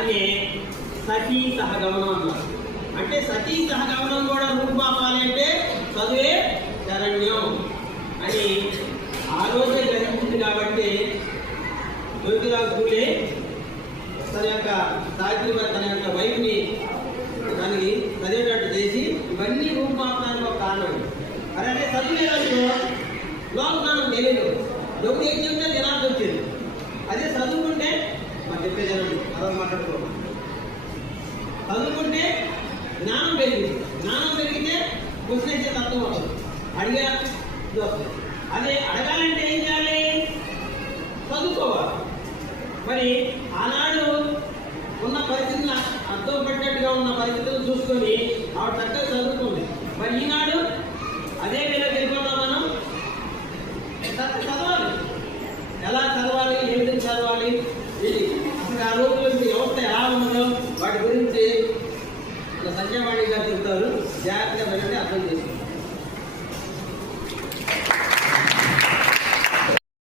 దాన్ని సతీ సహగమనం అన్నారు. అంటే సతీ సహగమనం కూడా రూపుమాపాలంటే చదువే శరణ్యం అని ఆ రోజే గ్రహించింది. కాబట్టి జ్యోతిరావు పూలే తన యొక్క తన యొక్క వైఫ్ని దానికి చదివేటట్టు చేసి ఇవన్నీ రూపుమాపడానికి ఒక కారణం. అలాగే చదివేదానికి లోకజ్ఞానం తెలియదు, ఎవరు ఏం చెప్తే జనాలు వచ్చింది. అదే చదువుకుంటే మరి చెప్పే జనం అలా మాట్లాడుకో, చదువుకుంటే జ్ఞానం పెరిగింది, జ్ఞానం పెరిగితే క్వశ్చన్ అయితే తత్వం అవుతుంది, అడిగా అదే అడగాలంటే ఏం చేయాలి? చదువుకోవాలి. మరి ఆనాడు ఉన్న పరిస్థితులను అర్థం పెట్టినట్టుగా ఉన్న పరిస్థితులను చూసుకొని ఆవిడ చక్కగా చదువుకుంది. మరి ఈనాడు అదే మీద వెళ్ళిపోతాం మనం. చదవాలి, ఎలా చదవాలి, ఏ విధంగా చదవాలి, ఇది అసలు ఆ రోజుల్లో వ్యవస్థ ఎలా ఉన్నదో వాటి గురించి సంజయవాణి గారు చెప్తారు. జాగ్రత్తగా